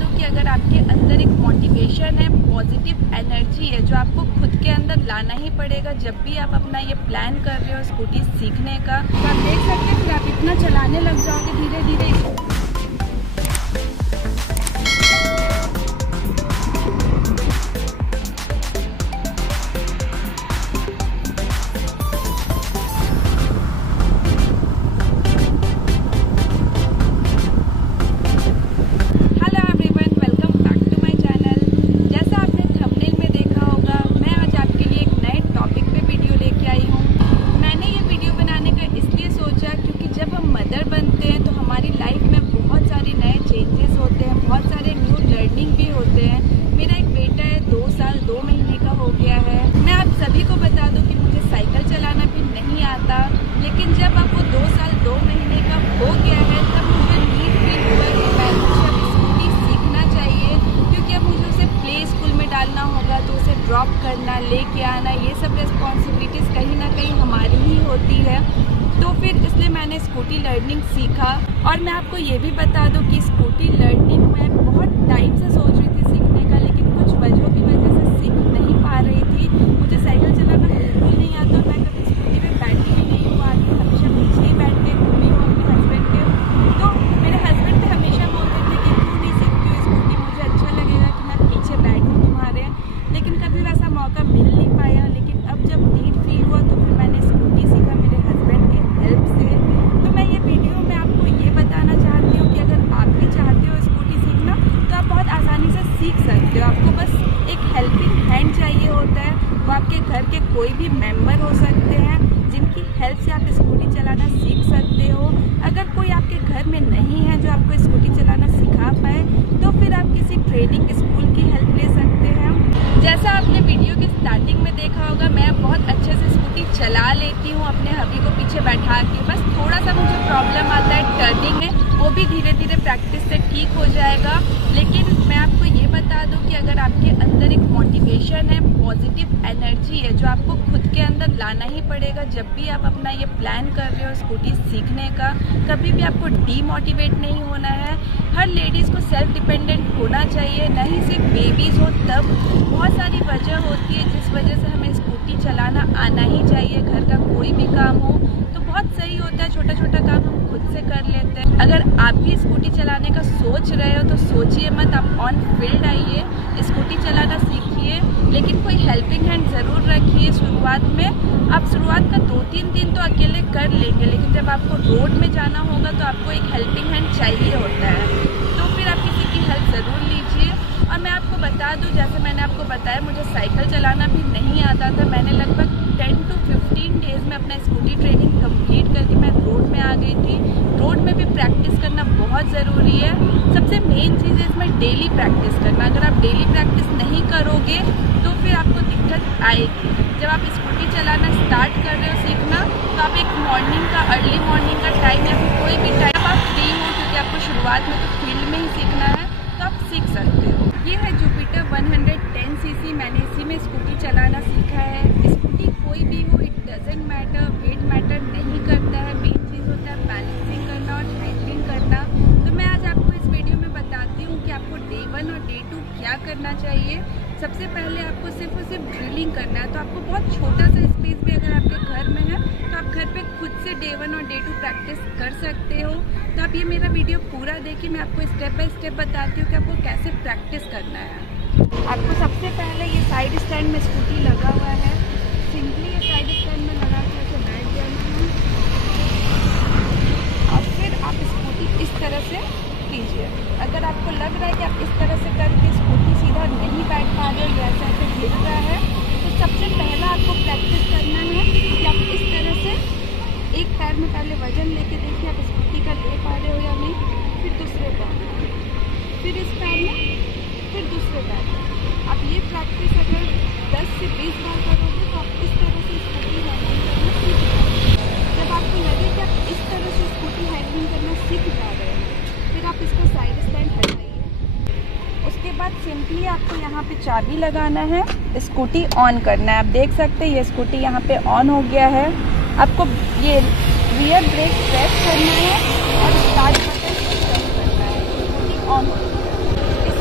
दूं कि अगर आपके अंदर एक मोटिवेशन है, पॉजिटिव एनर्जी है जो आपको खुद के अंदर लाना ही पड़ेगा जब भी आप अपना ये प्लान कर रहे हो स्कूटी सीखने का, तो आप देख सकते हैं फिर आप इतना चलाने लग जाओगे धीरे धीरे। लेकिन जब अब वो 2 साल 2 महीने का हो गया है तब मुझे नीड फील हुआ कि मैं मुझे अब स्कूटी सीखना चाहिए, क्योंकि अब मुझे उसे प्ले स्कूल में डालना होगा तो उसे ड्रॉप करना, लेके आना, ये सब रिस्पॉन्सिबिलिटीज़ कहीं ना कहीं हमारी ही होती है। तो फिर इसलिए मैंने स्कूटी लर्निंग सीखा। और मैं आपको ये भी बता दूँ कि स्कूटी लर्निंग मैं बहुत टाइम से सोच रही थी सीखने का, लेकिन कुछ वजहों की वजह से सीख नहीं पा रही थी। मुझे साइकिल चलाना बिल्कुल नहीं आता, मैं कभी स्कूटी में बैठी भी नहीं हूँ, आगे हमेशा पीछे ही बैठ के घूमी हूँ अपने हस्बैंड के। तो मेरे हस्बैंड तो हमेशा बोलते थे कि तू नहीं सीखती हो स्कूटी, मुझे अच्छा लगेगा कि मैं पीछे बैठूँ तुम्हारे, लेकिन कभी वैसा मौका मिल नहीं पाया। लेकिन अब जब नीड फील हुआ तो फिर मैंने स्कूटी सीखा मेरे हस्बैंड के हेल्प से। तो मैं ये वीडियो में आपको ये बताना चाहती हूँ कि अगर आप भी चाहते हो स्कूटी सीखना तो आप बहुत आसानी से सीख सकते हो। आपको बस एक हेल्पिंग हैंड चाहिए होता है, वो आपके घर के कोई भी मेंबर हो सकते हैं जिनकी हेल्प से आप स्कूटी चलाना सीख सकते हो। अगर कोई आपके घर में नहीं है जो आपको स्कूटी चलाना सिखा पाए तो फिर आप किसी ट्रेनिंग स्कूल की हेल्प ले सकते हैं। जैसा आपने वीडियो के स्टार्टिंग में देखा होगा, मैं बहुत अच्छे से स्कूटी चला लेती हूँ अपने हबी को पीछे बैठा के। बस थोड़ा सा मुझे प्रॉब्लम आता है टर्निंग में, वो भी धीरे धीरे प्रैक्टिस से ठीक हो जाएगा। लेकिन मैं आपको ये बता दूं कि अगर आपके अंदर एक मोटिवेशन है, पॉजिटिव एनर्जी है जो आपको खुद के अंदर लाना ही पड़ेगा जब भी आप अपना ये प्लान कर रहे हो स्कूटी सीखने का। कभी भी आपको डीमोटिवेट नहीं होना है। हर लेडीज़ को सेल्फ डिपेंडेंट होना चाहिए, न ही सिर्फ बेबीज़ हो तब। बहुत सारी वजह होती है जिस वजह से हमें स्कूटी चलाना आना ही चाहिए। घर का कोई भी काम हो तो बहुत सही होता है, छोटा छोटा काम हम खुद से कर लेते हैं। अगर आप भी स्कूटी चलाने का सोच रहे हो तो सोचिए मत, आप ऑन फील्ड आइए, स्कूटी चलाना सीखिए, लेकिन कोई हेल्पिंग हैंड ज़रूर रखिए शुरुआत में। आप शुरुआत का 2-3 दिन तो अकेले कर लेंगे, लेकिन जब आपको रोड में जाना होगा तो आपको एक हेल्पिंग हैंड चाहिए होता है, तो फिर आप किसी की हेल्प ज़रूर लीजिए। और मैं आपको बता दूं, जैसे मैंने आपको बताया मुझे साइकिल चलाना भी नहीं आता था। मैंने लगभग 10 to 15 डेज़ में अपना स्कूटी ट्रेनिंग कंप्लीट करके मैं रोड में आ गई थी। रोड में भी प्रैक्टिस करना बहुत ज़रूरी है। सबसे मेन चीज़ है इसमें डेली प्रैक्टिस करना। अगर आप डेली प्रैक्टिस नहीं करोगे तो फिर आपको दिक्कत आएगी। जब आप स्कूटी चलाना स्टार्ट कर रहे हो सीखना, तो आप एक मॉर्निंग का, अर्ली मॉर्निंग का टाइम या फिर कोई भी टाइम आप फ्री हो, क्योंकि आपको शुरुआत में तो फील्ड में ही सीखना है, तो आप सीख सकते हो। ये है जुपिटर 110cc, मैंने इसी में स्कूटी चलाना सीखा है। स्कूटी कोई भी हो, it doesn't matter, weight matter नहीं करता है। मेन चीज़ होता है बैलेंसिंग करना और हैंडलिंग करना। तो मैं आज आपको इस वीडियो में बताती हूँ कि आपको डे 1 और डे 2 क्या करना चाहिए। सबसे पहले आपको सिर्फ और सिर्फ ड्रिलिंग करना है, तो आपको बहुत छोटा सा स्पेस भी अगर आपके घर में है तो आप घर पे खुद से डे 1 और डे 2 प्रैक्टिस कर सकते हो। तो आप ये मेरा वीडियो पूरा देखिए, मैं आपको स्टेप बाय स्टेप बताती हूँ कि आपको कैसे प्रैक्टिस करना है। आपको सबसे पहले ये साइड स्टैंड में स्कूटी लगा हुआ है, सिंपली ये साइड स्टैंड में लगा के ऐसे बैठ जाना है और फिर आप स्कूटी इस तरह से कीजिए। अगर आपको लग रहा है कि आप इस तरह से करके स्कूटी सीधा नहीं बैठ पा रहे हो या ऐसे गिर रहा है, तो सबसे पहला आपको प्रैक्टिस करना है कि आप इस तरह से एक पैर में पहले वजन लेके देखिए आप स्कूटी का ले पा रहे हो या नहीं, फिर दूसरे पैर में, फिर इस पैर में, फिर दूसरे पैर में। आप ये प्रैक्टिस अगर 10 से 20 बार करोगे तो आप इस तरह से स्कूटी हैंडलिंग करना सीख जाओगे। जब आपको लगे कि आप इस तरह से स्कूटी हैंडलिंग करना सीख जा रहे हैं, फिर आप इसको साइड स्टैंड हटाइए। उसके बाद सिंपली आपको यहाँ पे चाबी लगाना है, स्कूटी ऑन करना है। आप देख सकते हैं ये स्कूटी यहाँ पे ऑन हो गया है। आपको ये रियर ब्रेक प्रेस करना है और स्टार्ट बटन प्रेस करना है, स्कूटी ऑन हो गई है।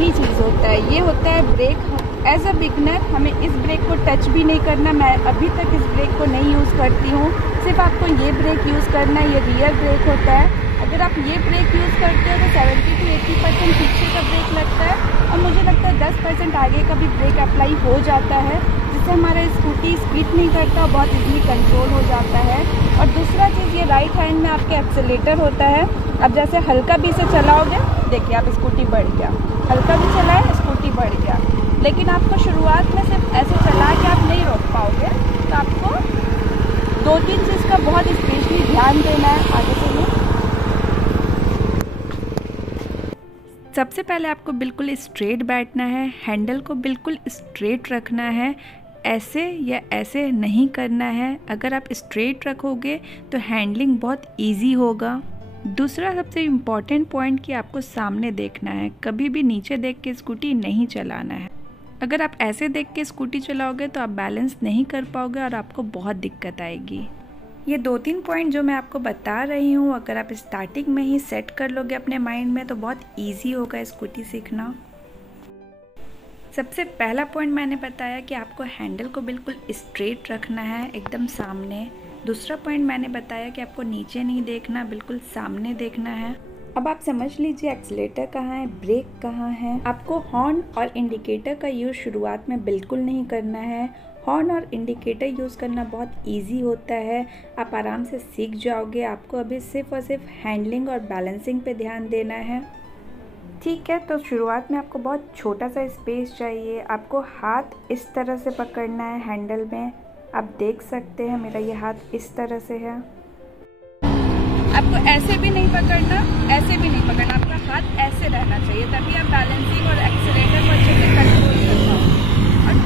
वही चीज़ होता है, ये होता है ब्रेक। एज अ बिगनर हमें इस ब्रेक को टच भी नहीं करना। मैं अभी तक इस ब्रेक को नहीं यूज़ करती हूँ। सिर्फ आपको ये ब्रेक यूज़ करना है, ये रियर ब्रेक होता है। अगर आप ये ब्रेक यूज़ करते हो तो 70 से 80% पीछे का ब्रेक लगता है और मुझे लगता है 10% आगे का भी ब्रेक अप्लाई हो जाता है, जिससे हमारा स्कूटी स्किड नहीं करता और बहुत इजीली कंट्रोल हो जाता है। और दूसरा चीज़, ये राइट हैंड में आपके एक्सेलेरेटर होता है। अब जैसे हल्का भी से चलाओगे, देखिए आप स्कूटी बढ़ गया, हल्का भी चलाए स्कूटी बढ़ गया। लेकिन आपको शुरुआत में सिर्फ ऐसे चला के आप नहीं रोक पाओगे, तो आपको 2-3 चीज़ का बहुत स्पेशली ध्यान देना है आगे से। सबसे पहले आपको बिल्कुल स्ट्रेट बैठना है, हैंडल को बिल्कुल स्ट्रेट रखना है, ऐसे या ऐसे नहीं करना है। अगर आप स्ट्रेट रखोगे तो हैंडलिंग बहुत इजी होगा। दूसरा सबसे इम्पॉर्टेंट पॉइंट कि आपको सामने देखना है, कभी भी नीचे देख के स्कूटी नहीं चलाना है। अगर आप ऐसे देख के स्कूटी चलाओगे तो आप बैलेंस नहीं कर पाओगे और आपको बहुत दिक्कत आएगी। ये 2-3 पॉइंट जो मैं आपको बता रही हूँ, अगर आप स्टार्टिंग में ही सेट कर लोगे अपने माइंड में तो बहुत इजी होगा स्कूटी सीखना। सबसे पहला पॉइंट मैंने बताया कि आपको हैंडल को बिल्कुल स्ट्रेट रखना है, एकदम सामने। दूसरा पॉइंट मैंने बताया कि आपको नीचे नहीं देखना, बिल्कुल सामने देखना है। अब आप समझ लीजिए एक्सीलेटर कहाँ है, ब्रेक कहाँ है। आपको हॉर्न और इंडिकेटर का यूज़ शुरुआत में बिल्कुल नहीं करना है। हॉर्न और इंडिकेटर यूज़ करना बहुत इजी होता है, आप आराम से सीख जाओगे। आपको अभी सिर्फ और सिर्फ हैंडलिंग और बैलेंसिंग पे ध्यान देना है, ठीक है। तो शुरुआत में आपको बहुत छोटा सा स्पेस चाहिए। आपको हाथ इस तरह से पकड़ना है हैंडल में। आप देख सकते हैं मेरा ये हाथ इस तरह से है। आपको ऐसे भी नहीं पकड़ना, ऐसे भी नहीं पकड़ना, आपका हाथ ऐसे रहना चाहिए, तभी आप बैलेंसिंग और एक्सीलेटर को अच्छे से कंट्रोल कर पाओ। और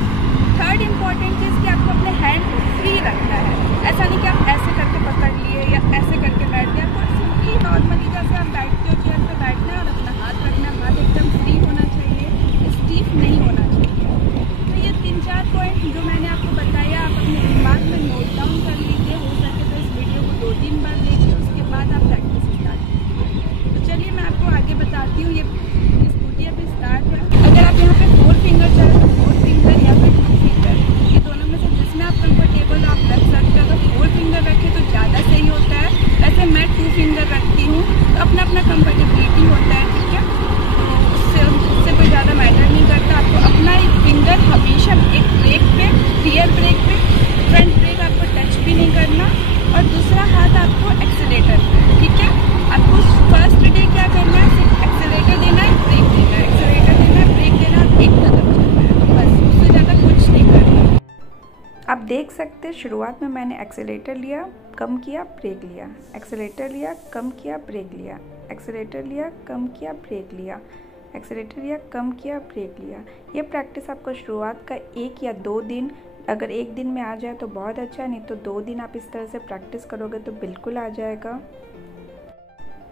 थर्ड इम्पॉर्टेंट चीज़ कि आपको अपने हैंड को फ्री रखना है। ऐसा नहीं कि आप ऐसे करके पकड़ लिए या ऐसे करके बैठ गए। आपको सिंपली नॉर्मली जैसे आप बैठते हो चेयर पे बैठना है और अपना हाथ रखना है। हाथ एकदम फ्री होना चाहिए, स्टीफ नहीं होना चाहिए। तो ये 3-4 पॉइंट जो मैंने आपको बताया, आप अपने दिमाग में नोट डाउन कर लीजिए। हो सके तो इस वीडियो को 2-3 बार देखिए, उसके बाद आप प्रैक्टिस स्टार्ट कीजिए। तो चलिए मैं आपको आगे बताती हूँ। ये स्कूटी अभी स्टार्ट है। अगर आप यहाँ पे 4 फिंगर चले तो 4 फिंगर या फिर 2 फिंगर, ये दोनों में से जिसमें आप कंफर्टेबल आप रख सकते हो। तो 4 फिंगर रखें तो ज़्यादा सही होता है। वैसे मैं 2 फिंगर रखती हूँ, तो अपना अपना कंफर्टेबिलिटी होता है, ठीक है। उससे कोई ज़्यादा मैटर नहीं करता। आपको अपना एक फिंगर हमेशा एक ब्रेक पे, रियर ब्रेक पे, फ्रंट ब्रेक आपको टच भी नहीं करना, और दूसरा हाथ आपको एक्सीलेटर पे, ठीक है। आपको फर्स्ट डे क्या करना है, सिर्फ एक्सीलेटर देना है, ब्रेक देना है, एक्सीलेटर देना है, ब्रेक देना है, एक कदम चलना है, तो बस, उससे ज़्यादा कुछ नहीं करना। आप देख सकते हैं शुरुआत में मैंने एक्सीलेटर लिया, कम किया, ब्रेक लिया, एक्सीलेटर लिया, कम किया, ब्रेक लिया, एक्सीलेटर लिया, कम किया, ब्रेक लिया, एक्सीलेटर लिया, कम किया, ब्रेक लिया। ये प्रैक्टिस आपको शुरुआत का 1 या 2 दिन, अगर 1 दिन में आ जाए तो बहुत अच्छा, नहीं तो 2 दिन आप इस तरह से प्रैक्टिस करोगे तो बिल्कुल आ जाएगा।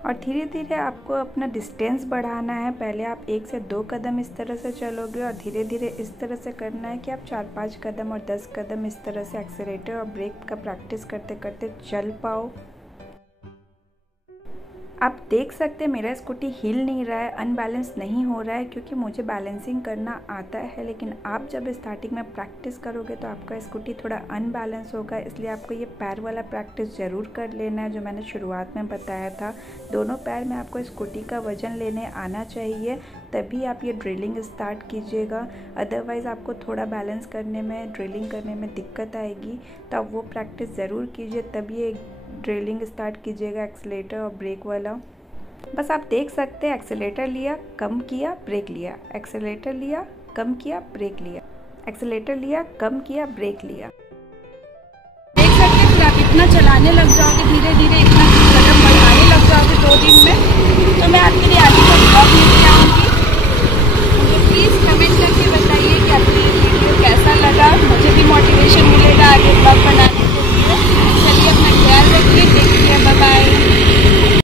और धीरे धीरे आपको अपना डिस्टेंस बढ़ाना है। पहले आप 1 से 2 कदम इस तरह से चलोगे और धीरे धीरे इस तरह से करना है कि आप 4-5 कदम और 10 कदम इस तरह से एक्सीलेटर और ब्रेक का प्रैक्टिस करते करते चल पाओ। आप देख सकते हैं मेरा स्कूटी हिल नहीं रहा है, अनबैलेंस नहीं हो रहा है, क्योंकि मुझे बैलेंसिंग करना आता है। लेकिन आप जब स्टार्टिंग में प्रैक्टिस करोगे तो आपका स्कूटी थोड़ा अनबैलेंस होगा, इसलिए आपको ये पैर वाला प्रैक्टिस ज़रूर कर लेना है जो मैंने शुरुआत में बताया था। दोनों पैर में आपको स्कूटी का वज़न लेने आना चाहिए, तभी आप ये ड्रिलिंग स्टार्ट कीजिएगा। अदरवाइज़ आपको थोड़ा बैलेंस करने में, ड्रिलिंग करने में दिक्कत आएगी। तो आप वो प्रैक्टिस ज़रूर कीजिए, तभी ये ड्रिलिंग स्टार्ट कीजिएगा एक्सीलेटर और ब्रेक वाला। बस आप देख सकते हैं एक्सीलेटर लिया, कम किया, ब्रेक लिया, एक्सीलेटर लिया, कम किया, ब्रेक लिया, एक्सीलेटर लिया, कम किया, ब्रेक लिया। देख सकते हैं फिर आप इतना चलाने लग जाओगे, धीरे धीरे इतना कदम बढ़ाने लग जाओगे 2 दिन में। तो मैं आपके लिए आगे